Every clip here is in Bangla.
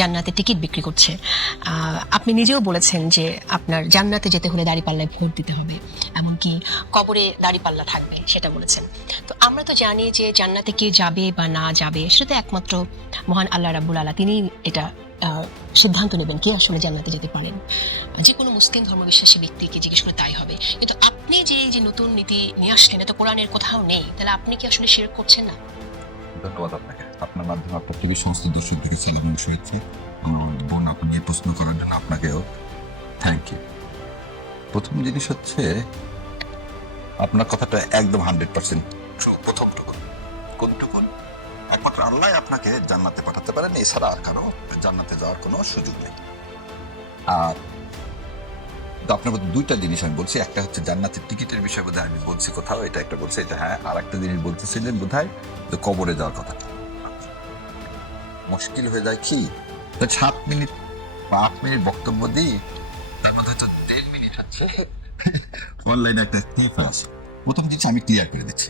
জান্নাতে টিকিট বিক্রি করছে। আপনি নিজেও বলেছেন যে আপনার জান্নাতে যেতে হলে দাঁড়িপাল্লায় ভোট দিতে হবে, এমনকি কবরে দাঁড়িপাল্লা থাকবে সেটা বলেছেন। তো আমরা তো জানি যে জান্নাতে কে যাবে বা না যাবে সেটা তো একমাত্র মহান আল্লাহ রাব্বুল আলা, তিনি এটা সিদ্ধান্ত নেবেন কে আসলে জান্নাতে যেতে পারেন। যে কোনো মুসলিম ধর্মবিশ্বাসী ব্যক্তিকে জিজ্ঞেস করে তাই হবে। কিন্তু আপনি যে এই যে নতুন নীতি নিয়ে আসলেন, এটা কোরআনের কোথাও নেই, তাহলে আপনি কি আসলে শিরক করছেন না? ধন্যবাদ আপনাকে। আপনার মাধ্যমে আপনার থেকে সমস্ত দর্শক থেকে চ্যালেঞ্জ হয়েছে। বোন, আপনি এই প্রশ্ন করার জন্য আপনাকেও থ্যাংক ইউ। প্রথম জিনিস হচ্ছে, আপনার কথাটা একদম 100% ট্রু। প্রথমটুকু কোনটুকুন, একমাত্র আল্লাহ আপনাকে জান্নাতে পাঠাতে পারেন, এছাড়া আর কারো জান্নাতে যাওয়ার কোনো সুযোগ নেই। আর আপনার মধ্যে দুইটা জিনিস আমি বলছি, একটা হচ্ছে জান্নাতের টিকিটের বিষয়ে বোধহয় আমি বলছি কোথাও, এটা একটা বলছি, এটা হ্যাঁ। আর একটা জিনিস বলতেছিলেন বোধহয় যে কবরে যাওয়ার কথা। মুশকিল হয়ে যায় কি, 7 মিনিট বা 8 মিনিট বক্তব্য দিই, তার মধ্যে তো 1.5 মিনিট আছে অনলাইনে একটা ক্লিপ আছে। প্রথম জিনিস আমি ক্লিয়ার করে দিচ্ছি,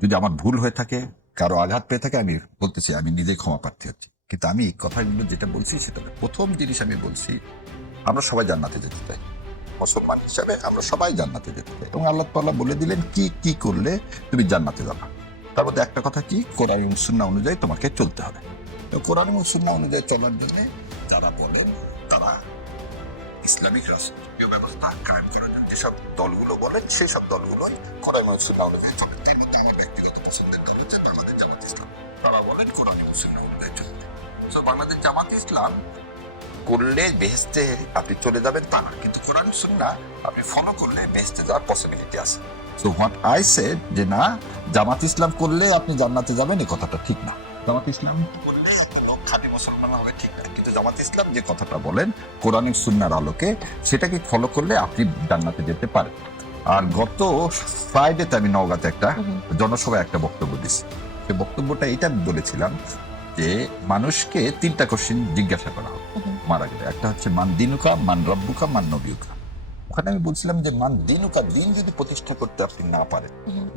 যদি আমার ভুল হয়ে থাকে, কারো আঘাত পেয়ে থাকে, আমি বলতেছি আমি নিজেই ক্ষমা প্রার্থী হচ্ছি। কিন্তু আমি এই কথাগুলো যেটা বলছি সেটা প্রথম জিনিস আমি বলছি, আমরা সবাই জান্নাতে যেতে চাই। মুসলমান হিসাবে আমরা সবাই জান্নাতে যেতে চাই, এবং আল্লাহ তাআলা বলে দিলেন কি কি করলে তুমি জান্নাতে যাবা। তার মধ্যে একটা কথা কি, কোরআন এবং সুন্নাহ অনুযায়ী তোমাকে চলতে হবে। তো কোরআন এবং সুন্নাহ অনুযায়ী চলার জন্য যারা বলেন, তারা ইসলামিক রাষ্ট্রীয় ব্যবস্থা কায়েম করার জন্য যেসব দলগুলো বলেন, সেই সব দলগুলোই কোরআন এবং সুন্নাহ অনুযায়ী চলেন। তার মধ্যে আমার ব্যক্তিগত পছন্দের দল হচ্ছে বাংলাদেশ জামাত ইসলাম। তারা বলেন কোরআন এবং সুন্নাহ অনুযায়ী চলতে। তো বাংলাদেশ জামাত ইসলাম করলে বেহেশতে আপনি চলে যাবেন তা না, কিন্তু কোরআন সুন্নাহ আপনি ফলো করলে বেহেশতে যাওয়ার পসিবিলিটি আছে। সো হোয়াট আই সেড, যে না জামাত ইসলাম করলে আপনি জান্নাতে যাবেন, এই কথাটা ঠিক না। জামাত ইসলাম করলে একটা লোক খাঁটি মুসলমান হবে, ঠিক না। কিন্তু জামাত ইসলাম যে কথাটা বলেন কোরআন সুন্নাহর আলোকে, সেটাকে ফলো করলে আপনি জান্নাতে যেতে পারেন। আর গত ফ্রাইডেতে আমি নওগাঁতে একটা জনসভায় একটা বক্তব্য দিচ্ছি। সেই বক্তব্যটা এটা বলেছিলাম যে মানুষকে 3টা কোশ্চেন জিজ্ঞাসা করা হবে মারা গেলে। একটা হচ্ছে মান দিনুকা, মান রব্বুকা, মান নবিয়ুকা। ওখানে আমি বলছিলাম যে মান দিনুকা, দিন যদি প্রতিষ্ঠা করতে আপনি না পারেন,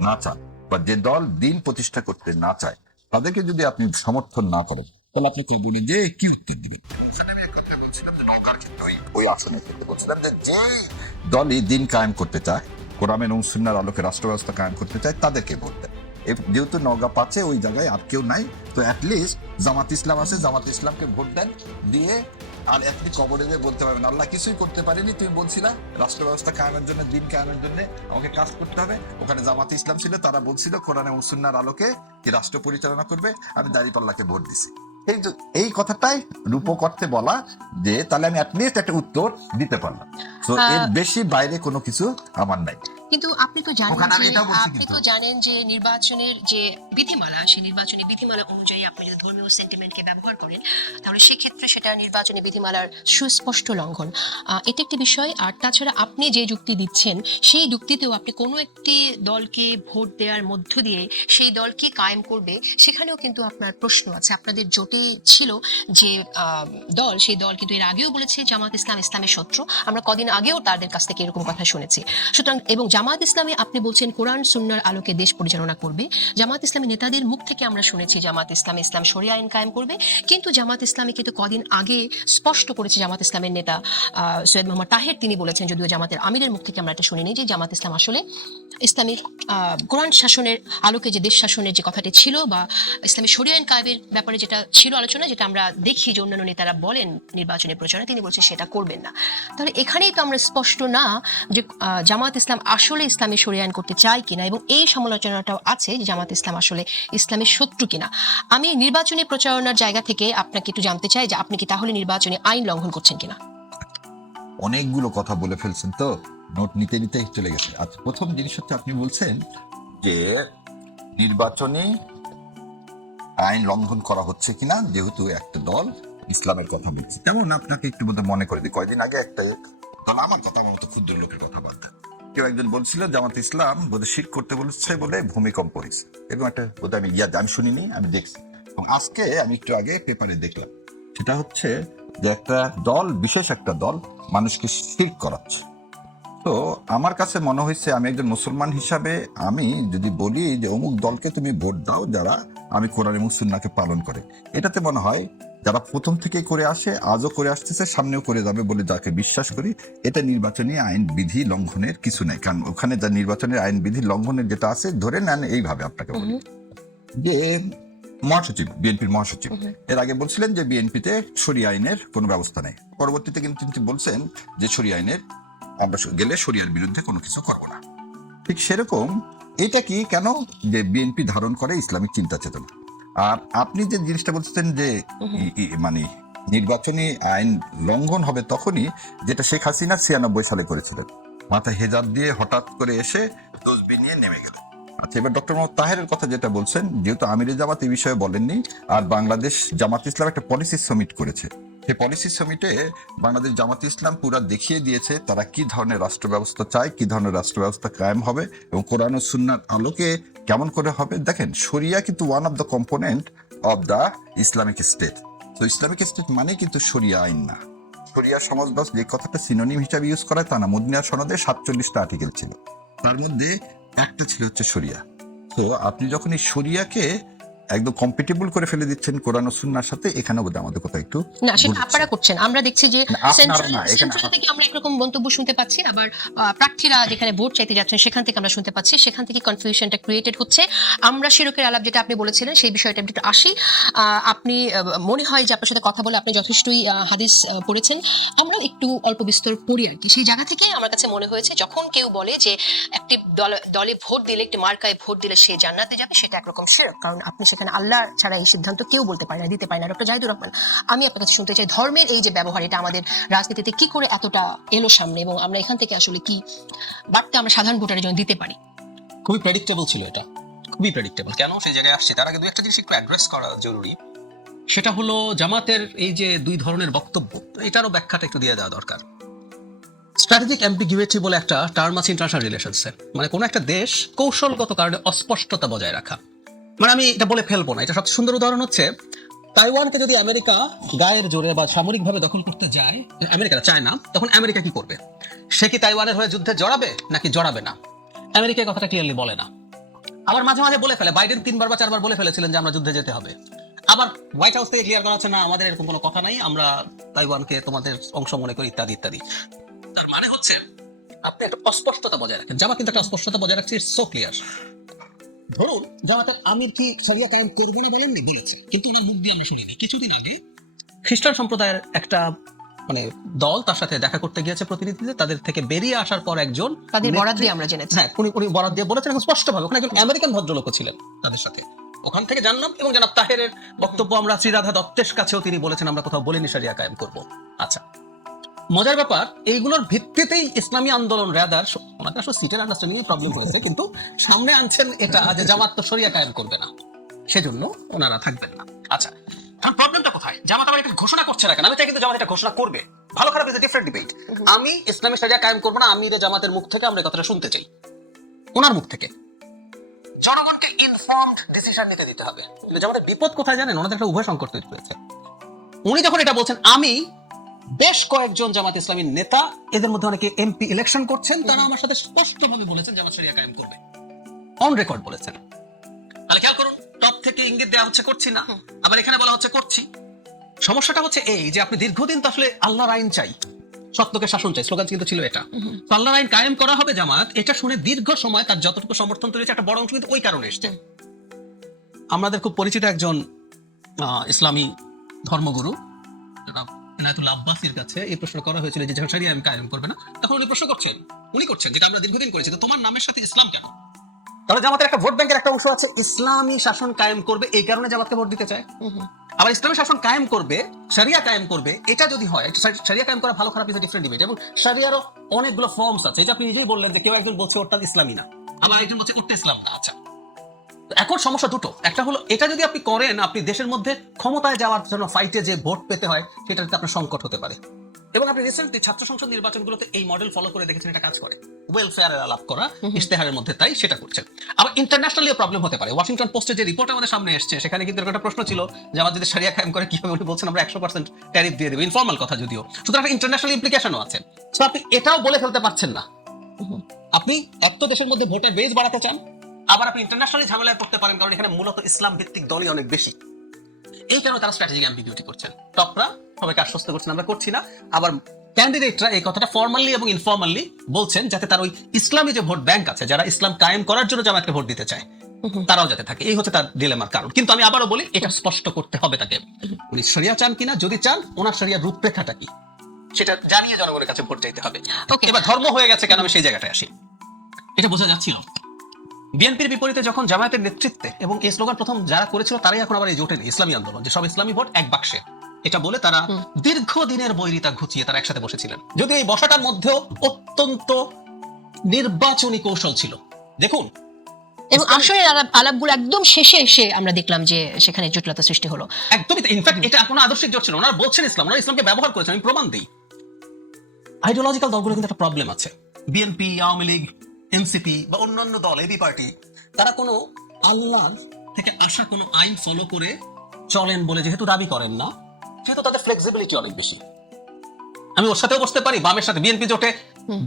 না চান, বা যে দল দিন প্রতিষ্ঠা করতে না চায়, তাদেরকে যদি আপনি সমর্থন না করেন, তাহলে আপনি কবরে যে কি উত্তর দিবেন? ওখানে আমি এক কথা বলছিলাম যে নওগাঁর ক্ষেত্রে ওই আসনের ক্ষেত্রে বলছিলাম যে দলই দিন কায়েম করতে চায়, কোরআন এবং সুন্নাহর আলোকে রাষ্ট্র ব্যবস্থা কায়েম করতে চায়, তাদেরকে ভোট দেয়। যেহেতু নওগাঁ 5-এ ওই জায়গায় আর কেউ নাই, তো অ্যাটলিস্ট জামাত ইসলাম আছে, জামাত ইসলামকে ভোট দেন। দিয়ে আর আপনি কবরে দিয়ে বলতে পারবেন আল্লাহ কিছুই করতে পারেনি, তুমি বলছিলা রাষ্ট্র ব্যবস্থা কায়েমের জন্য, দিন কায়েমের জন্য আমাকে কাজ করতে হবে। ওখানে জামাত ইসলাম ছিল, তারা বলছিল কোরআন এবং সুন্নাহর আলোকে কি রাষ্ট্র পরিচালনা করবে, আমি দাঁড়িপাল্লাকে ভোট দিছি। এই কথাটাই রূপক অর্থে বলা, যে তাহলে আমি অ্যাটলিস্ট একটা উত্তর দিতে পারলাম। তো এর বেশি বাইরে কোনো কিছু আমার নাই। কিন্তু আপনি তো জানেন যে নির্বাচনের যে বিধিমালা, সেই নির্বাচনী বিধিমালা অনুযায়ী আপনি যদি ধর্মীয় সেন্টিমেন্টকে ব্যবহার করেন, তাহলে সেক্ষেত্রে সেটা নির্বাচনী বিধিমালার সুস্পষ্ট লঙ্ঘন। এটা একটি বিষয়। আর তাছাড়া আপনি যে যুক্তি দিচ্ছেন, সেই যুক্তিতেও আপনি কোনো একটি দলকে ভোট দেওয়ার মধ্য দিয়ে সেই দলকে কায়েম করবে, সেখানেও কিন্তু আপনার প্রশ্ন আছে। আপনাদের জোটে ছিল যে দল, সেই দল কিন্তু এর আগেও বলেছে জামাত ইসলাম ইসলামের শত্রু। আমরা কদিন আগেও তাদের কাছ থেকে এরকম কথা শুনেছি। সুতরাং এবং জামাত ইসলামে আপনি বলছেন কোরআন সুন্নাহর আলোকে দেশ পরিচালনা করবে। জামাত ইসলামী নেতাদের মুখ থেকে আমরা শুনেছি জামাত ইসলাম শরিয়া আইন কায়েম করবে। কিন্তু জামাত ইসলামী কিন্তু কদিন আগে স্পষ্ট করেছে, জামাত ইসলামের নেতা সৈয়দ মোহাম্মদ তাহের তিনি বলেছেন, যদিও জামাতের আমিরের মুখ থেকে আমরা এটা শুনিনি, যে জামাত ইসলাম আসলে ইসলামিক কোরআন শাসনের আলোকে যে দেশ শাসনের যে কথাটি ছিল, বা ইসলামী শরিয়া আইন কায়েমের ব্যাপারে যেটা ছিল আলোচনা, যেটা আমরা দেখি যে অন্যান্য নেতারা বলেন নির্বাচনী প্রচারণা, তিনি বলছেন সেটা করবেন না। তাহলে এখানেই তো আমরা স্পষ্ট না যে জামাত ইসলাম আসলে ইসলামী শরিয়া আইন করতে চায় কিনা, এবং এই সমালোচনাটাও আছে যে জামাত ইসলাম আসলে ইসলামের শত্রু কিনা। আমি নির্বাচনী প্রচারণার জায়গা থেকে আপনাকে একটু জানতে চাই যে আপনি কি তাহলে নির্বাচনী আইন লঙ্ঘন করছেন কিনা? অনেকগুলো কথা বলে ফেলছেন, তো নোট নিতে নিতে চলে গেছে। আচ্ছা, প্রথম জিনিস হচ্ছে আপনি বলছেন যে নির্বাচনী আইন লঙ্ঘন করা হচ্ছে কিনা, যেহেতু একটা দল ইসলামের কথা বলছে। যেমন আপনাকে একটু বোধহয় মনে করে দিই, কয়েকদিন আগে একটা দল আমার কথা, আমার মতো ক্ষুদ্র লোকের কথা বাদ দেন, কেউ একজন বলছিল জামাত ইসলাম বোধহয় শিরক করতে বলেছে বলে ভূমিকম্প হয়েছে, এবং একটা বোধহয় আমি শুনিনি, আমি দেখছি। এবং আজকে আমি একটু আগে পেপারে দেখলাম, সেটা হচ্ছে যে একটা দল, বিশেষ একটা দল মানুষকে শিরক করাচ্ছে। তো আমার কাছে মনে হয়েছে, আমি একজন মুসলমান হিসাবে আমি যদি বলি যে অমুক দলকে তুমি ভোট দাও যারা আমি কোরআন এবং সুন্নাহকে পালন করে, এটাতে মনে হয় যারা প্রথম থেকে করে আসে, আজও করে আসতেছে, সামনেও করে যাবে বলে যাকে বিশ্বাস করি, এটা নির্বাচনী আইন বিধি লঙ্ঘনের কিছু নেই। কারণ ওখানে যা নির্বাচনের আইন বিধি লঙ্ঘনের যেটা আছে, ধরে নেন এইভাবে আপনাকে বলি যে মহাসচিব, বিএনপির মহাসচিব এর আগে বলছিলেন যে বিএনপিতে শরিয়া আইনের কোনো ব্যবস্থা নেই। পরবর্তীতে কিন্তু তিনি বলছেন যে শরিয়া আইনের আমরা গেলে শরিয়ার বিরুদ্ধে কোনো কিছু করবো না। ঠিক সেরকম এটা কি কেন যে বিএনপি ধারণ করে ইসলামিক চিন্তা চেতনা। আর আপনি যে জিনিসটা বলছেন যে মানে নির্বাচনী আইন লঙ্ঘন হবে তখনই, যেটা শেখ হাসিনা 96 সালে করেছিলেন, মাথায় হেজাব দিয়ে হঠাৎ করে এসে তসবি নিয়ে নেমে গেলেন। আচ্ছা, এবার ডক্টর মোহাম্মদ তাহেরের কথা যেটা বলছেন, যেহেতু আমিরে জামাত এই বিষয়ে বলেননি, আর বাংলাদেশ জামাত ইসলাম একটা পলিসি সাবমিট করেছে, সেই পলিসি সাবমিটে বাংলাদেশ জামাত ইসলাম পুরা দেখিয়ে দিয়েছে তারা কি ধরনের রাষ্ট্র ব্যবস্থা চায়, কি ধরনের রাষ্ট্র ব্যবস্থা কায়েম হবে এবং কোরআন ও সুন্নাহর আলোকে কেমন করে হবে। দেখেন, শরিয়া কিন্তু one of the component of the Islamic state. তো ইসলামিক স্টেট মানে কিন্তু শরিয়া আইন না। শরিয়া সমাজ ব্যবস্থা যে কথাটা সিনোনিম হিসাবে ইউজ করা তা না। মদিনা সনদে 47টা আর্টিকেল ছিল, তার মধ্যে একটা ছিল হচ্ছে শরিয়া। তো আপনি যখন এই শরিয়াকে একদম কম্পিটেবল করে ফেলে দিচ্ছেন কোরআন ও সুন্নাহর সাথে, এখানে বোধহয় আমাদের কথা একটু না, সেটা আপনারা করছেন। আমরা দেখছি যে আপনারা না, এখানে সেন্ট্রাল থেকে আমরা একরকম মন্তব্য শুনতে পাচ্ছি, আবার প্রার্থীরা যেখানে ভোট চাইতে যাচ্ছেন সেখান থেকে আমরা শুনতে পাচ্ছি, সেখান থেকে কনফিউশনটা ক্রিয়েটেড হচ্ছে। আমরা শিরকের আলাপ যেটা আপনি বলেছিলেন সেই বিষয়টা একটু আসি। আপনি মনে হয় যে আপনার সাথে কথা বলে আপনি যথেষ্টই হাদিস পড়েছেন, আমরাও একটু অল্প বিস্তর পড়ি আর কি। সেই জায়গা থেকে আমার কাছে মনে হয়েছে যখন কেউ বলে যে একটি দলে ভোট দিলে, একটি মার্কায় ভোট দিলে সে জান্নাতে যাবে, সেটা একরকম শিরক। কারণ আপনি সেখানে আল্লাহ ছাড়া এই সিদ্ধান্ত কেউ বলতে পারে না, দিতে পারে না। ডক্টর জাহিদুর রহমান, আমি আপনার কাছে শুনতে চাই, ধর্মের এই যে ব্যবহার, এটা আমাদের রাজনীতিতে কি করে এতটা এলো সামনে, এবং আমরা এখান থেকে আসলে কি বার্তা আমরা সাধারণ ভোটারের জন্য দিতে পারি? খুবই প্রেডিক্টেবল ছিল এটা, খুবই প্রেডিক্টেবল। কেন সেই জায়গায় আসছে তার আগে দু একটা জিনিস একটু অ্যাড্রেস করা জরুরি। সেটা হলো জামাতের এই যে দুই ধরনের বক্তব্য, এটারও ব্যাখ্যাটা একটু দিয়ে দেওয়া দরকার। স্ট্র্যাটেজিক অ্যাম্বিগুইটি বলে একটা টার্ম আছে ইন্টারন্যাশনাল রিলেশনসে, মানে কোনো একটা দেশ কৌশলগত কারণে অস্পষ্টতা বজায় রাখা। মানে আমি এটা বলে ফেলবো না, এটা সবচেয়ে সুন্দর উদাহরণ হচ্ছে তাইওয়ানকে যদি আমেরিকা গায়ের জোরে বা সামরিকভাবে দখল করতে যায়, আমেরিকা চায় না, তখন আমেরিকা কি করবে? সে কি তাইওয়ানের হয়ে যুদ্ধে জড়াবে নাকি জড়াবে না? আমেরিকা কথাটা ক্লিয়ারলি বলে না। আবার মাঝে মাঝে বলে ফেলে, বাইডেন 3বার বা 4বার বলে ফেলেছিলেন যে আমরা যুদ্ধে যেতে হবে। আবার হোয়াইট হাউস থেকে ক্লিয়ার করা হচ্ছে না, আমাদের এরকম কোনো কথা নাই, আমরা তাইওয়ানকে তোমাদের অংশ মনে করি, ইত্যাদি ইত্যাদি। তার মানে হচ্ছে আপনি একটা অস্পষ্টতা বজায় রাখেন। জামাত কিন্তু একটা অস্পষ্টতা বজায় রাখছে, ইটস সো ক্লিয়ার। ধরুন জামাতের আমির কি শরিয়া কায়েম করবো না বলেননি, বলেছে, কিন্তু ওনার মুখ দিয়ে আমরা শুনিনি। কিছুদিন আগে খ্রিস্টান সম্প্রদায়ের একটা মানে দল তার সাথে দেখা করতে গিয়েছে প্রতিনিধিদের, তাদের থেকে বেরিয়ে আসার পর একজন তাদের বরাত দিয়ে আমরা জেনেছি। হ্যাঁ, উনি বরাত দিয়ে বলেছেন এখন স্পষ্টভাবে, ওখানে একজন আমেরিকান ভদ্রলোকও ছিলেন তাদের সাথে, ওখান থেকে জানলাম। এবং জনাব তাহেরের বক্তব্য আমরা শ্রীরাধা দত্তের কাছেও তিনি বলেছেন আমরা কোথাও বলিনি শরিয়া কায়েম করবো। আচ্ছা, মজার ব্যাপার, এইগুলোর ভিত্তিতেই ইসলামী আন্দোলন রাদার, ওনাকে আসলে সিটের আন্ডারস্ট্যান্ডিং প্রবলেম হয়েছে, কিন্তু সামনে আনছেন এটা যে জামাত তো শরিয়া কায়েম করবে না, সেজন্য ওনারা থাকবেন না। আচ্ছা, এখন প্রবলেমটা কোথায়? জামাত আবার এটা ঘোষণা করছে না কেন? আমি চাই কিন্তু জামাত এটা ঘোষণা করবে। ভালো খারাপ ইজ এ ডিফারেন্ট ডিবেট। আমি ইসলামী শরিয়া কায়েম করবো না, আমিরে জামাতের মুখ থেকে আমরা কথাটা শুনতে চাই, ওনার মুখ থেকে। জনগণকে ইনফর্মড ডিসিশন নিতে দিতে হবে। কিন্তু জামাতের বিপদ কোথায় জানেন? ওনাদের একটা উভয় সংকট তৈরি হয়েছে। উনি যখন এটা বলছেন, আমি বেশ কয়েকজন জামাত ইসলামীর নেতা, এদের মধ্যে অনেকে এমপি ইলেকশন করছেন, তারা আমার সাথে স্পষ্টভাবে বলেছেন জামাত শরিয়া কায়েম করবে, অন রেকর্ড বলেছেন। তাহলে খেয়াল করুন, টপ থেকে ইঙ্গিত দেওয়া হচ্ছে করছি না, আবার এখানে বলা হচ্ছে করছি। সমস্যাটা হচ্ছে এই যে আপনি দীর্ঘদিন তো আসলে আল্লাহর আইন চাই, সত্যকে শাসন চাই, স্লোগান কিন্তু ছিল এটা। তো আল্লাহর আইন কায়েম করা হবে জামাত, এটা শুনে দীর্ঘ সময় তার যতটুকু সমর্থন তৈরি হয়েছে একটা বড় অংশ কিন্তু ওই কারণে এসছে। আমাদের খুব পরিচিত একজন ইসলামী ধর্মগুরু ইনায়াতুল্লাহ আব্বাসীর কাছে এই প্রশ্ন করা হয়েছিল যে যখন শরিয়া কায়েম করবে না, তখন উনি প্রশ্ন করছেন, যেটা আমরা দীর্ঘদিন করেছি, তো তোমার নামের সাথে ইসলাম কেন? তাহলে জামাতের একটা ভোট ব্যাংকের একটা অংশ আছে ইসলামী শাসন কায়েম করবে, এই কারণে জামাতকে ভোট দিতে চায়। আবার ইসলামী শাসন কায়েম করবে, শরিয়া কায়েম করবে, এটা যদি হয়, শরিয়া কায়েম করা ভালো খারাপ ইজ এ ডিফারেন্ট ডিবেট। এবং শরিয়ারও অনেকগুলো ফর্মস আছে, এটা আপনি নিজেই বললেন যে কেউ একজন বলছে ওটা ইসলামী না, আবার একজন বলছে ওটা ইসলাম না। আচ্ছা, এখন সমস্যা দুটো, একটা হলো এটা যদি আপনি করেন, আপনি দেশের মধ্যে ক্ষমতায় যাওয়ার জন্য ফাইটে যে ভোট পেতে হয় সেটাতে আপনার সংকট হতে পারে। এবং আপনি রিসেন্টলি ছাত্র সংসদ নির্বাচনগুলোতে এই মডেল ফলো করে দেখেছেন, এটা কাজ করে। ওয়েলফেয়ারের আলাপ করা ইশতেহারের মধ্যে, তাই সেটা করছেন। আবার ইন্টারন্যাশনালি প্রবলেম হতে পারে। ওয়াশিংটন পোস্টে যে রিপোর্ট আমাদের সামনে এসেছে, সেখানে কিন্তু একটা প্রশ্ন ছিল যে আমার যদি শরিয়া কায়েম করে কিভাবে, উনি বলছেন আমরা 100% ট্যারিফ দিয়ে দেবো, ইনফর্মাল কথা যদিও। সুতরাং একটা ইন্টারন্যাশনাল ইমপ্লিকেশনও আছে। সো আপনি এটাও বলে ফেলতে পারছেন না। আপনি এত দেশের মধ্যে ভোটার বেস বাড়াতে চান, আবার আপনি ইন্টারন্যাশনালি ঝামেলায় পড়তে পারেন, কারণ এখানে মূলত ইসলাম ভিত্তিক দলই অনেক বেশি। এই কারণে তারা স্ট্র্যাটেজিক অ্যাম্বিগুইটি করছেন। টপরা সবাইকে আশ্বস্ত করছেন আমরা করছি না, আবার ক্যান্ডিডেটরা এই কথাটা ফর্মালি এবং ইনফর্মালি বলছেন যাতে তার ওই ইসলামী যে ভোট ব্যাংক আছে, যারা ইসলাম কায়েম করার জন্য জামায়াতকে ভোট দিতে চায়, তারাও যাতে থাকে। এই হচ্ছে তার ডিলেমার কারণ। কিন্তু আমি আবারও বলি, এটা স্পষ্ট করতে হবে তাকে, উনি শরিয়া চান কিনা, যদি চান ওনার শরিয়ার রূপরেখাটা কি সেটা জানিয়ে জনগণের কাছে ভোট চাইতে হবে। এবার ধর্ম হয়ে গেছে কেন, আমি সেই জায়গাটায় আসি। এটা বোঝা যাচ্ছিল বিএনপির বিপরীতে যখন জামায়াতের নেতৃত্বে, এবং এই স্লোগান প্রথম যারা করেছিল তারাই এখন আবার এই জোটের ইসলামী আন্দোলন, যে সব ইসলামী ভোট এক বাক্সে, এটা বলে তারা দীর্ঘদিনের বৈরিতা ঘুচিয়ে তারা একসাথে বসেছিলেন। যদি এই বসাটার মধ্যেও অত্যন্ত নির্বাচনী কৌশল ছিল। দেখুন, এবং আসলে আলাপগুলো একদম শেষে এসে আমরা দেখলাম যে সেখানে জটিলতা সৃষ্টি হলো। একদমই। ইনফ্যাক্ট এটা কোনো আদর্শিক জোট ছিল, ওনারা বলছেন ইসলাম, ওনারা ইসলামকে ব্যবহার করেছেন। আমি প্রমাণ দিই। আইডিওলজিক্যাল দলগুলো কিন্তু একটা প্রবলেম আছে। বিএনপি, আওয়ামী লীগ, এনসিপি বা অন্যান্য দল, এবি পার্টি, তারা কোনো আল্লাহ থেকে আসা কোনো আইন ফলো করে চলেন বলে যেহেতু দাবি করেন না, সেহেতু তাদের ফ্লেক্সিবিলিটি অনেক বেশি। আমি ওর সাথেও বসতে পারি, বামের সাথে। বিএনপি জোটে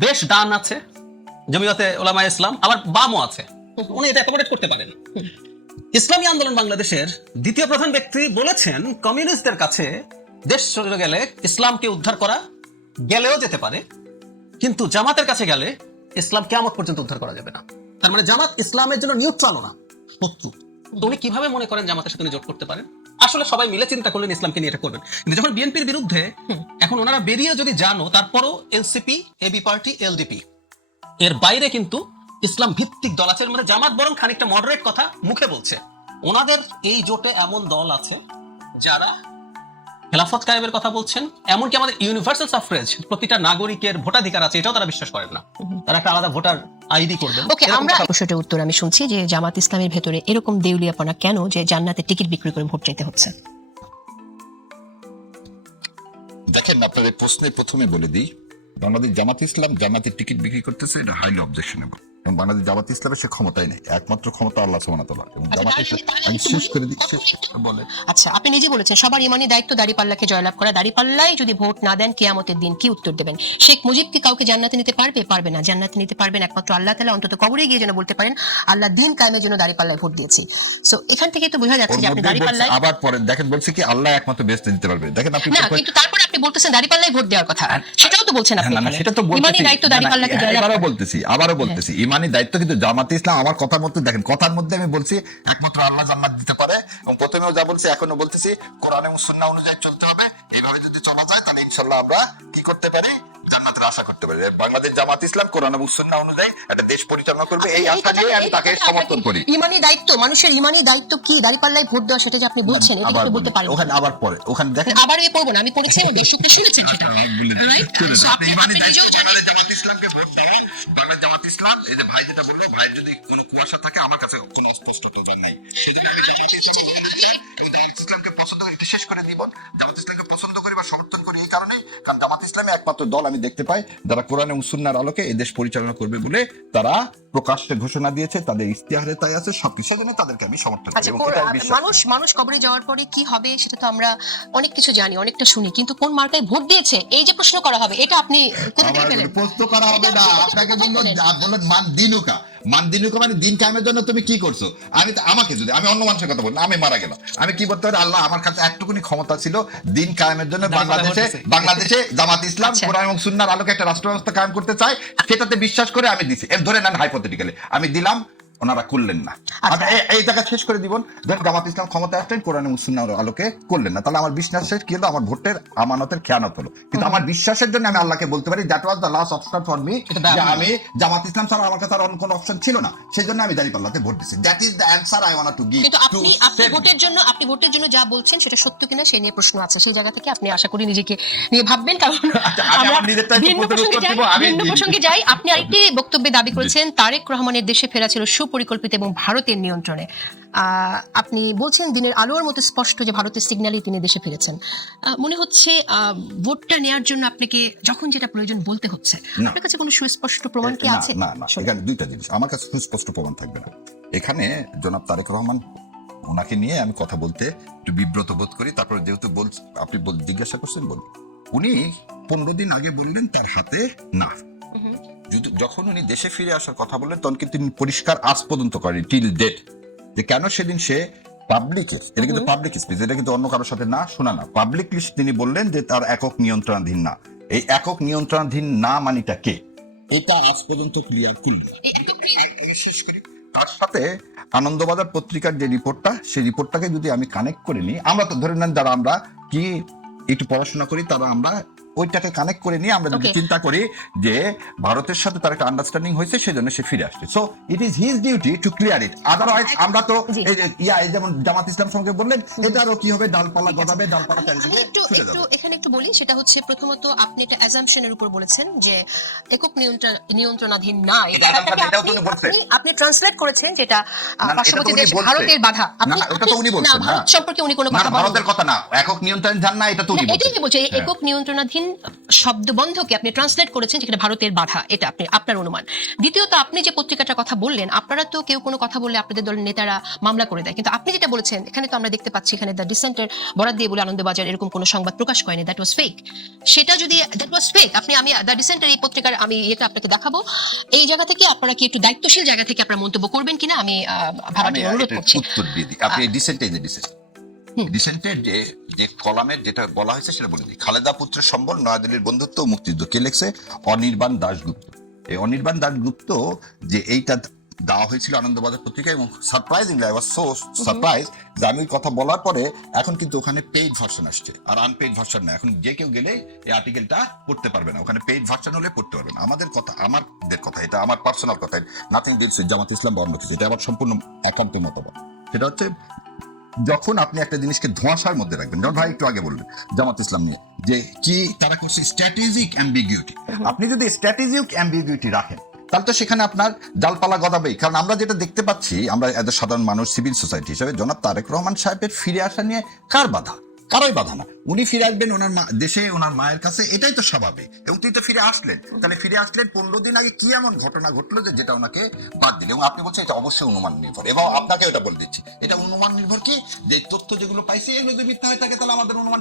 বেশ ডান আছে, জমিয়তে উলামায়ে ইসলাম, আবার বামও আছে, উনি এটা অ্যাকোমোডেট করতে পারেন। ইসলামী আন্দোলন বাংলাদেশের দ্বিতীয় প্রধান ব্যক্তি বলেছেন, কমিউনিস্টদের কাছে দেশ চলে গেলে ইসলামকে উদ্ধার করা গেলেও যেতে পারে, কিন্তু জামাতের কাছে গেলে ইসলাম কিয়ামত পর্যন্ত উদ্ধার করা যাবে না। তার মানে জামাত ইসলামের জন্য নিউট্রাল না, শত্রু। তো উনি কিভাবে মনে করেন জামাতের সাথে জোট করতে পারেন? আসলে সবাই মিলে চিন্তা করলেন ইসলামকে নিয়ে এটা করবেন। কিন্তু যখন বিএনপির বিরুদ্ধে এখন ওনারা বেরিয়ে যদি জানো, তারপরও এনসিপি, এবি পার্টি, এলডিপি, এর বাইরে কিন্তু ইসলাম ভিত্তিক দল আছে। মানে জামাত বরং খানিকটা মডারেট কথা মুখে বলছে। ওনাদের এই জোটে এমন দল আছে যারা খেলাফত কায়েমের কথা বলছেন, এমনকি আমাদের ইউনিভার্সাল সাফরেজ, প্রতিটা নাগরিকের ভোটাধিকার আছে, এটাও তারা বিশ্বাস করেন না। তারা একটা আলাদা ভোটার আইডি করবেন। ওকে, আমরা প্রশ্নটার উত্তর আমি শুনছি যে জামাত ইসলামের ভেতরে এরকম দেউলিয়াপনা কেন, যে জান্নাতের টিকিট বিক্রি করে ভোট চাইতে হচ্ছে? দেখেন, আপনার এই প্রশ্নে প্রথমে বলে দিই, বাংলাদেশ জামাত ইসলাম জান্নাতের টিকিট বিক্রি করতেছে, এটা হাইলি অবজেকশনেবল। এবং বাংলাদেশ জামাত ইসলামের সে ক্ষমতাই নেই, একমাত্র ক্ষমতা আল্লাহ সুবহানাহু ওয়া তাআলা। এবং জামাত ইসলাম আমি শেষ করে দিচ্ছি, বলেন। আচ্ছা, আপনি নিজে বলেছেন সবার ইমানি দায়িত্ব দাঁড়িপাল্লাকে জয়লাভ করা, দাঁড়িপাল্লাই যদি ভোট না দেন কিয়ামতের দিন কি উত্তর দেবেন? শেখ মুজিব কি কাউকে জান্নাতে নিতে পারবে? পারবে না। জান্নাতে নিতে পারবেন একমাত্র আল্লাহ তাআলা। অন্তত কবরে গিয়ে যেন বলতে পারেন আল্লাহ দিন কায়েমের জন্য দাঁড়িপাল্লায় ভোট দিয়েছি। সো এখান থেকে তো বোঝা যাচ্ছে যে আপনি দাঁড়িপাল্লায়, আবার পরে দেখেন বলছে কি আল্লাহ একমাত্র বেস্ট দিতে পারবে। দেখেন আপনি না, কিন্তু তারপরে আপনি বলতেছেন দাঁড়িপাল্লায় ভোট দেওয়ার কথা, সেটাও তো বলছেন আপনি। না, সেটা তো ইমানি দায়িত্ব দাঁড়িপাল্লাকে জয়লাভ করা। আবারও বলতেছি ইমানি দায়িত্ব কিন্তু জামাতে ইসলাম, আমার কথার মধ্যে দেখেন, কথার মধ্যে আমি বলছি একমাত্র আল্লাহ জান্নাত দিতে পারে। এবং প্রথমেও যা বলছি এখনো বলতেছি, কোরআন এবং সুন্নাহ অনুযায়ী চলতে হবে। এইভাবে যদি চলা যায় তাহলে ইনশাআল্লাহ আমরা কি করতে পারি, জান্নাতের আশা করতে পারি। বাংলাদেশ জামাত ইসলাম কোরআন এবং সুন্নাহ অনুযায়ী একটা দেশ পরিচালনা করবে, এই আশা নিয়ে আমি তাকে সমর্থন করি। ইমানি দায়িত্ব, মানুষের ইমানি দায়িত্ব কি দাঁড়িপাল্লায় ভোট দেওয়া, সেটা যে আপনি বলছেন, এটা কিন্তু বলতে পারেন। ওখানে আবার পরে ওখানে দেখেন, আবার এই পড়বো না, আমি পড়েছি, আমার দর্শকরা শুনেছেন সেটা, রাইট? সো আপনি ইমানি দায়িত্ব নিজেও জানেন। বাংলাদেশ জামাত ইসলামকে ভোট দেওয়া। বাংলাদেশ জামাত ইসলাম, এই যে ভাই যেটা বললো, ভাইয়ের যদি কোনো কুয়াশা থাকে, আমার কাছে কোনো অস্পষ্টতা নাই, সেজন্য আমি জামাত ইসলাম এবং জামাত ইসলামকে পছন্দ করি। শেষ করে দিব, জামাত ইসলামকে পছন্দ করি বা সমর্থন করি এই কারণেই, কারণ জামাত ইসলামে একমাত্র দল আমি দেখতে পাই যারা কোরআন এবং সুন্নাহর আলোকে এই দেশ পরিচালনা করবে বলে তারা প্রকাশ্যে ঘোষণা দিয়েছে, তাদের ইস্তেহারে তাই আছে, সবকিছুর জন্য তাদেরকে আমি সমর্থন করি। আচ্ছা, এবং এটাই বিশ্বাস। মানুষ কবরে যাওয়ার পরে কি হবে সেটা তো আমরা অনেক কিছু জানি, অনেকটা শুনি, কিন্তু কোন মার্কায় ভোট দিয়েছে এই যে প্রশ্ন করা হবে, এটা আপনি কোথা থেকে পেলেন? প্রশ্ন করা হবে না, আপনাকে বললো মান দিনুকা মানে দিন কায়েমের জন্য তুমি কি করছো। আমি তো, আমাকে যদি আমি অন্য মানুষের কথা বলি, আমি মারা গেলাম, আমি কি করতে পারি? আল্লাহ আমার কাছে একটুকুনি ক্ষমতা ছিল দিন কায়েমের জন্য, বাংলাদেশে জামাত ইসলাম কোরআন এবং সুন্নাহর আলোকে একটা রাষ্ট্র ব্যবস্থা কায়েম করতে চায়, সেটাতে বিশ্বাস করে আমি দিছি। এর ধরে নেন হাইপোথেটিক্যালি আমি দিলাম, ওনারা করলেন না। আচ্ছা, এই জায়গা শেষ করে দিব। ধরেন জামাত ইসলাম ক্ষমতায় আসলেন, কোরআন এবং সুন্নাহর আলোকে করলেন না, তাহলে আমার বিশ্বাসের কি হলো? আমার ভোটের আমানতের খেয়ানত হলো। কিন্তু আমার বিশ্বাসের জন্য আমি আল্লাহকে বলতে পারি that was the last option for me, যে আমি জামাত ইসলাম ছাড়া আমার কাছে আর অন্য কোনো অপশন ছিল না, সেজন্য আমি দাঁড়িপাল্লাতে ভোট দিয়েছি। That is the answer I want to give. কিন্তু আপনি ভোটের জন্য যা বলছেন সেটা সত্য কিনা সেই নিয়ে প্রশ্ন আছে। সেই জায়গা থেকে আপনি আশা করি নিজেকে নিয়ে ভাববেন, কারণ ভিন্ন প্রসঙ্গে যাই। আপনি আরেকটি বক্তব্যে দাবি করেছেন তারেক রহমানের দেশে ফেরা ছিল সুপরিকল্পিত এবং ভারতের নিয়ন্ত্রণে। আপনি বলছেন দিনের আলোর মতো স্পষ্ট যে ভারতের সিগন্যালেই তিনি দেশে ফিরেছেন। মনে হচ্ছে ভোটটা নেয়ার জন্য আপনাকে যখন যেটা প্রয়োজন বলতে হচ্ছে, আপনার কাছে কোনো সুস্পষ্ট প্রমাণ কি আছে? না, এখানে দুইটা জিনিস, আমার কাছে সুস্পষ্ট প্রমাণ থাকবে না। এখানে জনাব তারেক রহমান, ওনাকে নিয়ে আমি কথা বলতে একটু বিব্রত বোধ করি। তারপরে যেহেতু আপনি জিজ্ঞাসা করছেন, বলি উনি 15 দিন আগে বললেন তার হাতে না। যখন উনি দেশে ফিরে আসার কথা বললেন, তখন কিন্তু তিনি পরিষ্কার আজ পর্যন্ত করেন টিল ডেট যে কেন সেদিন সে পাবলিকের, এটা কিন্তু পাবলিক স্পিচ, এটা কিন্তু অন্য কারোর সাথে না শোনা না, পাবলিকলি তিনি বললেন যে তার একক নিয়ন্ত্রণাধীন না। এই একক নিয়ন্ত্রণাধীন না মানিটা কে, এটা আজ পর্যন্ত ক্লিয়ার করল। শেষ করি তার সাথে আনন্দবাজার পত্রিকার যে রিপোর্টটা, সেই রিপোর্টটাকে যদি আমি কানেক্ট করে নিই, আমরা তো ধরে নেন যারা আমরা কি একটু পড়াশোনা করি তারা আমরা ওইটাকে কানেক্ট করে নিয়ে আমরা যদি চিন্তা করি যে ভারতের সাথে তার একটা আন্ডারস্ট্যান্ডিং হয়েছে, সেজন্য সে ফিরে আসছে। So it is his duty to clear it. Otherwise আমরা তো এই যে যেমন জামাত ইসলাম সঙ্গে বললেন, এটারও কি হবে, ডালপালা গজাবে, ডালপালা চারিদিকে ছুটে যাবে। এখানে একটু বলি, সেটা হচ্ছে প্রথমত আপনি একটা অ্যাজাম্পশনের উপর বলেছেন যে একক নিয়ন্ত্রণাধীন না, আপনি ট্রান্সলেট করেছেন যেটা পার্শ্ববর্তী দেশ ভারতের বাধা। ভারত সম্পর্কে উনি কোনো কথা বলেন, ভারতের কথা না, একক নিয়ন্ত্রণাধীন না, এটা তো উনি বলছেন। এটাই বলছে একক নিয়ন্ত্রণাধীন শব্দবন্ধকে আপনি ট্রান্সলেট করেছেন যেখানে ভারতের বাধা, এটা আপনি আপনার অনুমান। দ্বিতীয়ত আপনি যে পত্রিকাটার কথা বললেন, আপনারা তো কেউ কোনো কথা বললে আপনাদের দলের নেতারা মামলা করে দেয়, কিন্তু আপনি যেটা বলেছেন এখানে তো আমরা দেখতে পাচ্ছি এখানে দ্য ডিসেন্টের বরাদ দিয়ে বলে আনন্দবাজার এরকম কোনো সংবাদ প্রকাশ করেনি, দ্যাট ওয়াজ ফেক। সেটা যদি দ্যাট ওয়াজ ফেক, আমি দ্য ডিসেন্টের এই পত্রিকার আমি এটা আপনাকে দেখাবো। এই জায়গা থেকে আপনারা কি একটু দায়িত্বশীল জায়গা থেকে আপনারা মন্তব্য করবেন কিনা আমি ভাবাটি অনুরোধ করছি। উত্তর দিয়ে দিই, আপনি ডিসেন্টের যে কলামের যেটা বলা হয়েছে সেটা বলে দিই। খালেদা পুত্রের সম্বল, নয়াদিল্লির বন্ধুত্ব, মুক্তিযুদ্ধ। কে লিখছে? অনির্বাণ দাশগুপ্ত। এই অনির্বাণ দাশগুপ্ত যে এইটা দেওয়া হয়েছিল আনন্দবাজার পত্রিকা, এবং surprisingly I was so surprise যে আমি কথা বলার পরে এখন কিন্তু ওখানে পেইড ভার্সন আসছে, আর আনপেইড ভার্সন না। এখন যে কেউ গেলে এই আর্টিকেলটা পড়তে পারবে না, ওখানে পেইড ভার্সন হলে পড়তে পারবে না। আমাদের কথা, এটা আমার পার্সোনাল কথা, নাথিং ডিলস উইথ জামাত ইসলাম বা অন্য কিছু, এটা আমার সম্পূর্ণ একান্ত মতবাদ। সেটা হচ্ছে যখন আপনি একটা জিনিসকে ধোঁয়াশার মধ্যে রাখবেন, যেমন ভাই একটু আগে বললেন জামাত ইসলাম নিয়ে যে কি তারা করছে স্ট্র্যাটেজিক অ্যাম্বিগুইটি। আপনি যদি স্ট্র্যাটেজিক অ্যাম্বিগুইটি রাখেন তাহলে তো সেখানে আপনার ডালপালা গদাবেই। কারণ আমরা যেটা দেখতে পাচ্ছি, আমরা এত সাধারণ মানুষ, সিভিল সোসাইটি হিসেবে জনাব তারেক রহমান সাহেবের ফিরে আসা নিয়ে কার বাধা? কারোই বাধা না। উনি ফিরে আসবেন ওনার দেশে, ওনার মায়ের কাছে, এটাই তো স্বাভাবিক। এবং তিনি তো ফিরে আসলেন, তাহলে ফিরে আসলেন 15 দিন আগে কি এমন ঘটনা ঘটলো যে যেটা ওনাকে বাদ দিল? এবং আপনি বলছেন এটা অবশ্যই অনুমান নির্ভর, এবং আপনাকে ওটা বলে দিচ্ছি, এটা অনুমান নির্ভর। কি যে তথ্য যেগুলো পাইছি এগুলো যদি মিথ্যা হয়ে থাকে তাহলে আমাদের অনুমান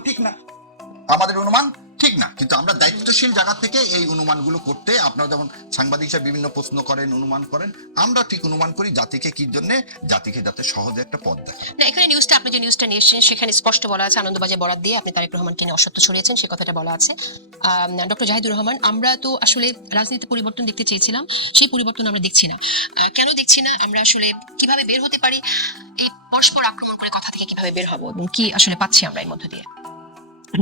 ঠিক না, কিন্তু আমরা দায়িত্বশীল জায়গা থেকে এই অনুমানগুলো করতে, আপনারা যেমন সাংবাদিক হিসেবে বিভিন্ন প্রশ্ন করেন, অনুমান করেন, আমরা ঠিক অনুমান করি জাতিকে কি জন্য, জাতিকে যাতে সহজে একটা পথ দেখায়। না, এখানে নিউজটা আপনি যে নিউজটা নিয়ে এসেছেন সেখানে স্পষ্ট বলা আছে আনন্দবাজার বরাদ দিয়ে আপনি তারেক রহমানকে নিয়ে অসত্য ছড়িয়েছেন, সে কথাটা বলা আছে। ডক্টর জাহিদুর রহমান, আমরা তো আসলে রাজনীতি পরিবর্তন দেখতে চেয়েছিলাম, সেই পরিবর্তন আমরা দেখছি না। কেন দেখছি না? আমরা আসলে কিভাবে বের হতে পারি এই পরস্পর আক্রমণ করে কথা থেকে, কিভাবে বের হবো এবং কি আসলে পাচ্ছি আমরা এর মধ্য দিয়ে?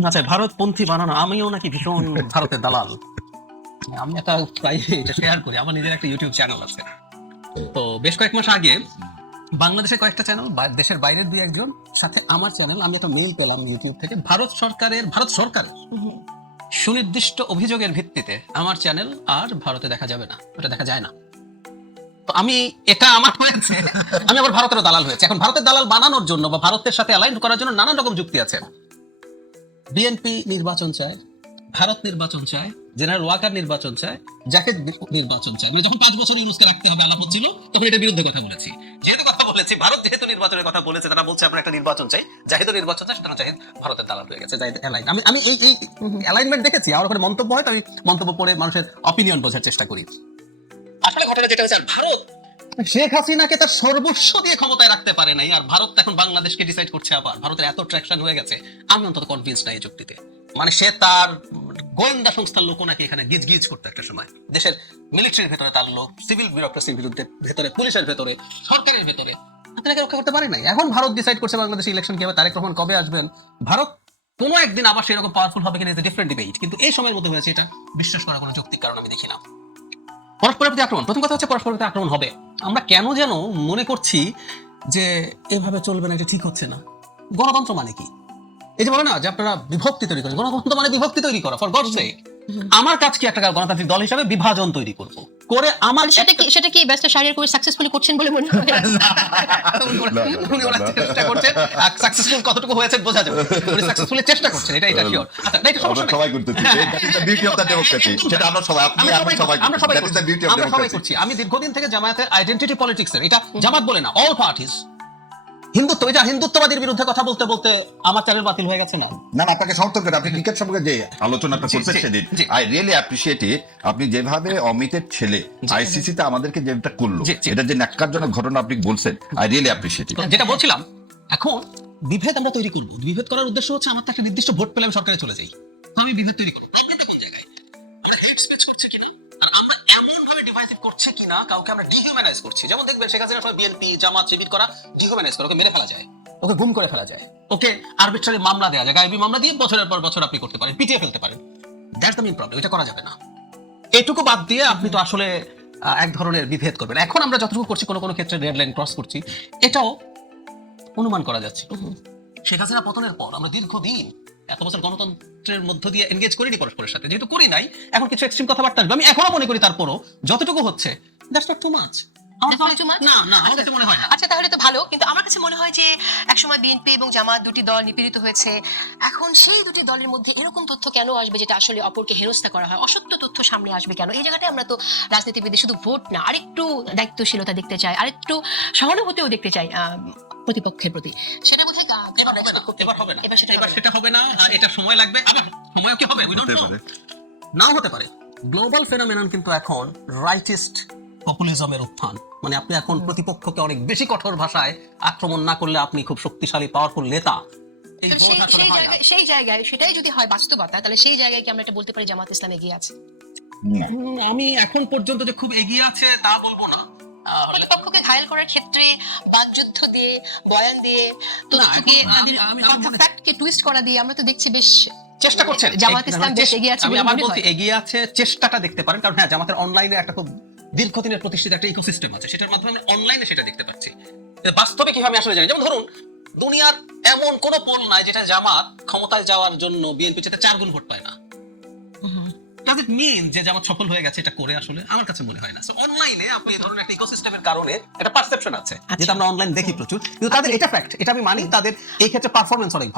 আচ্ছা, ভারতপন্থী বানানো, আমিও নাকি ভীষণ ভারতের দালাল। আমি একটা প্রায় এটা শেয়ার করি, আমার নিজের একটা ইউটিউব চ্যানেল আছে। তো বেশ কয়েক মাস আগে বাংলাদেশের কয়েকটা চ্যানেল, দেশের বাইরের দুই একজন সাথে আমার চ্যানেল, আমি একটা মেইল পেলাম ইউটিউব থেকে, ভারত সরকারের সুনির্দিষ্ট অভিযোগের ভিত্তিতে আমার চ্যানেল আর ভারতে দেখা যাবে না, ওটা দেখা যায় না। তো এটা আমার হয়েছে, আমি আবার ভারতের দালাল হয়েছে। এখন ভারতের দালাল বানানোর জন্য বা ভারতের সাথে অ্যালাইন করার জন্য নানান রকম যুক্তি আছে। বিএনপি নির্বাচন চায়, ভারত নির্বাচন চায়, জেনারেল ওয়াকার নির্বাচন চায়, জাকেদ নির্বাচন চায়। মানে যখন 5 বছর ইউনুসকে রাখতে হবে আলাপ হচ্ছিল, তখন এটার বিরুদ্ধে কথা বলেছি। যেহেতু কথা বলেছি, ভারত যেহেতু নির্বাচনের কথা বলেছে, তারা বলছে আমরা একটা নির্বাচন চাই, জাহিদ নির্বাচন চাই, সেটা জাহিদ ভারতের দালাল হয়ে গেছে। জাহিদ অ্যালাইন, আমি এই অ্যালাইনমেন্ট দেখেছি, আমার ওখানে মন্তব্য হয়, তো আমি মন্তব্য পড়ে মানুষের অপিনিয়ন বোঝার চেষ্টা করি। আসলে ঘটনা যেটা হচ্ছে, ভারত শেখ হাসিনাকে তার সর্বস্ব দিয়ে ক্ষমতায় রাখতে পারে নাই, আর ভারত এখন বাংলাদেশকে ডিসাইড করছে। আবার ভারতের এত ট্র্যাকশন হয়ে গেছে, আমি অন্তত কনভিন্স নাই এই যুক্তিতে। মানে সে তার গোয়েন্দা সংস্থার লোক নাকি এখানে গিজ করতে একটা সময়, দেশের মিলিটারির ভেতরে তার লোক, সিভিল বিউরোক্রেসির বিরুদ্ধে ভেতরে, পুলিশের ভেতরে, সরকারের ভেতরে আপনাকে রক্ষা করতে পারে নাই। এখন ভারত ডিসাইড করছে বাংলাদেশে ইলেকশন কি হবে, তারেক রহমান কবে আসবেন, ভারত কোনো একদিন আবার সেরকম পাওয়ারফুল হবে কিনা, ডিফারেন্ট ডিবেট। কিন্তু এই সময়ের মধ্যে হয়েছে, এটা বিশ্বাস করার কোনো যৌক্তিক কারণ আমি দেখি না। পরস্পরের প্রতি আক্রমণ, প্রথম কথা হচ্ছে পরস্পরের প্রতি আক্রমণ হবে। আমরা কেন যেন মনে করছি যে এভাবে চলবে না, এটা ঠিক হচ্ছে না। গণতন্ত্র মানে কি? এই যে বলে না যে আপনারা বিভক্তি তৈরি করেন, গণতন্ত্র মানে বিভক্তি তৈরি করা। ফর গডস সেক, আমার কাজ কি একটা গণতান্ত্রিক দল হিসাবে বিভাজন তৈরি করব, করে আমার সেটা কি ব্যারিস্টার শাহরিয়ার কবির সাকসেসফুলি করছেন বলে মনে হয়? উনি ওরা চেষ্টা করছেন, সাকসেসফুল কতটুকু হয়েছে বোঝা যাবে, উনি সাকসেসফুলি চেষ্টা করছেন, এটা শিওর। আচ্ছা, এটা সমস্যা নেই, সবাই করতেছি, that is the beauty of the democracy. সেটা আমরা সবাই করছি। আমি দীর্ঘদিন থেকে জামায়াতের আইডেন্টিটি পলিটিক্সের, এটা জামাত বলে না, অল পার্টিস হিন্দুত্ববাদীর বিরুদ্ধে কথা বলতে বলতে আমার চ্যানেল বাতিল হয়ে গেছে। না না, আপনাকে সমর্থন করে, আপনি ক্রিকেট সম্পর্কে যে আলোচনাটা করছেন সেদিন, আই রিয়েলি অ্যাপ্রিশিয়েট ইট। আপনি যেভাবে অমিতের ছেলে আইসিসিতে আমাদেরকে যেটা করলো, এটা যে ন্যাক্কারজনক ঘটনা আপনি বলছেন, আই রিয়েলি অ্যাপ্রিশিয়েট ইট। যেটা বলছিলাম এখন বিভেদ আমরা তৈরি করবো, বিভেদ করার উদ্দেশ্য হচ্ছে আমার তো একটা নির্দিষ্ট ভোট পেলে আমি সরকারে চলে যাই, তো আমি বিভেদ তৈরি করবো। প্রবলেমটা কোন জায়গায়? আমরা হেট স্পিচ করছে কিনা, আর আমরা এমন ভাবে ডিভাইসিভ করছে কিনা, কাউকে আমরা ডিহিউম্যানাইজ করছি। যেমন দেখবেন শেখ হাসিনার সময় বিএনপি জামাত শিবির করা ডিহিউম্যানাইজ করে, ওকে মেরে ফেলা যায়, ওকে গুম করে ফেলা যায়, ওকে আরবিট্রারি মামলা দেওয়া যায়, গায়েবী মামলা দিয়ে বছরের পর বছর আপনি করতে পারেন, পিটিয়ে ফেলতে পারেন। দ্যাটস দ্য মেইন প্রবলেম, এটা করা যাবে না। এটুকু বাদ দিয়ে আপনি তো আসলে এক ধরনের বিভেদ করবেন। এখন আমরা যতটুকু করছি কোনো কোনো ক্ষেত্রে রেড লাইন ক্রস করছি, এটাও অনুমান করা যাচ্ছে। শেখ হাসিনা পতনের পর আমরা দীর্ঘদিন এত বছর গণতন্ত্রের মধ্য দিয়ে এনগেজ করিনি পরস্পরের সাথে, যেহেতু করি নাই, এখন কিছু এক্সট্রিম কথাবার্তা আসবে। আমি এখনো মনে করি তারপরও যতটুকু হচ্ছে দ্যাটস নট টু মাচ। না না, আমার কাছে মনে হয় না। আচ্ছা, তাহলে তো ভালো, কিন্তু আমার কাছে মনে হয় যে একসময় বিএনপি এবং জামাত দুটি দল নিপীড়িত হয়েছে, এখন সেই দুটি দলের মধ্যে এরকম তথ্য কেন আসবে যেটা আসলে অপরকে হেনস্থা করা হয়, অসত্য তথ্য সামনে আসবে কেন? এই জায়গাটায় আমরা তো রাজনীতিবিদে শুধু ভোট না, আরেকটু দায়িত্বশীলতা দেখতে চাই, আরেকটু সহানুভূতিও দেখতে চাই প্রতিপক্ষের প্রতি। সেটা বোধহয় এবার হবে না, এবার সেটা হবে না, এটা সময় লাগবে। আবার সময় কি হবে, উই ডোন্ট নো, নাও হতে পারে। গ্লোবাল ফেনোমেনন কিন্তু এখন রাইটিস্ট পপুলিজমের উত্থান, মানে আপনি এখন প্রতিপক্ষকে অনেক বেশি কঠোর ভাষায় আক্রমণ না করলে আপনি খুব শক্তিশালী পাওয়ারফুল নেতা, এই বোধ আসলে হয় না। সেই জায়গায় সেটাই যদি হয় বাস্তবতা, তাহলে সেই জায়গায় কি আমরা এটা বলতে পারি জামাত ইসলাম এগিয়ে আছে? আমি এখন পর্যন্ত যে খুব এগিয়ে আছে তা বলবো না। প্রতিপক্ষকে ঘায়েল করার ক্ষেত্রে বাকযুদ্ধ দিয়ে, বয়ান দিয়ে, তথ্যকে ফ্যাক্টকে টুইস্ট করা দিয়ে আমরা তো দেখছি বেশ চেষ্টা করছেন। জামাত ইসলাম বেশ এগিয়ে আছে আমি বলে আবার মনে বলছি হয়। এগিয়ে আছে, চেষ্টাটা দেখতে পারেন। কারণ হ্যাঁ, জামাতের অনলাইনে একটা খুব দীর্ঘদিনের প্রতিষ্ঠিত একটা ইকোসিস্টেম আছে, সেটার মাধ্যমে আমরা অনলাইনে সেটা দেখতে পাচ্ছি। বাস্তবে কিভাবে আসলে জানি, যেমন ধরুন দুনিয়ার এমন কোন পোল নাই যেটা জামাত ক্ষমতায় যাওয়ার জন্য বিএনপি চেয়ে 4 গুণ ভোট পায় না। Does it mean যে জামাত সফল হয়ে গেছে এটা করে? আসলে আমার কাছে মনে হয় না। সো অনলাইনে আপনি এই ধরনের একটা ইকোসিস্টেমের কারণে একটা পারসেপশন আছে, যেটা আমরা অনলাইন দেখি প্রচুর, কিন্তু তাদের এটা ফ্যাক্ট, এটা আমি মানি, তাদের এই ক্ষেত্রে পারফরম্যান্স অনেক ভালো।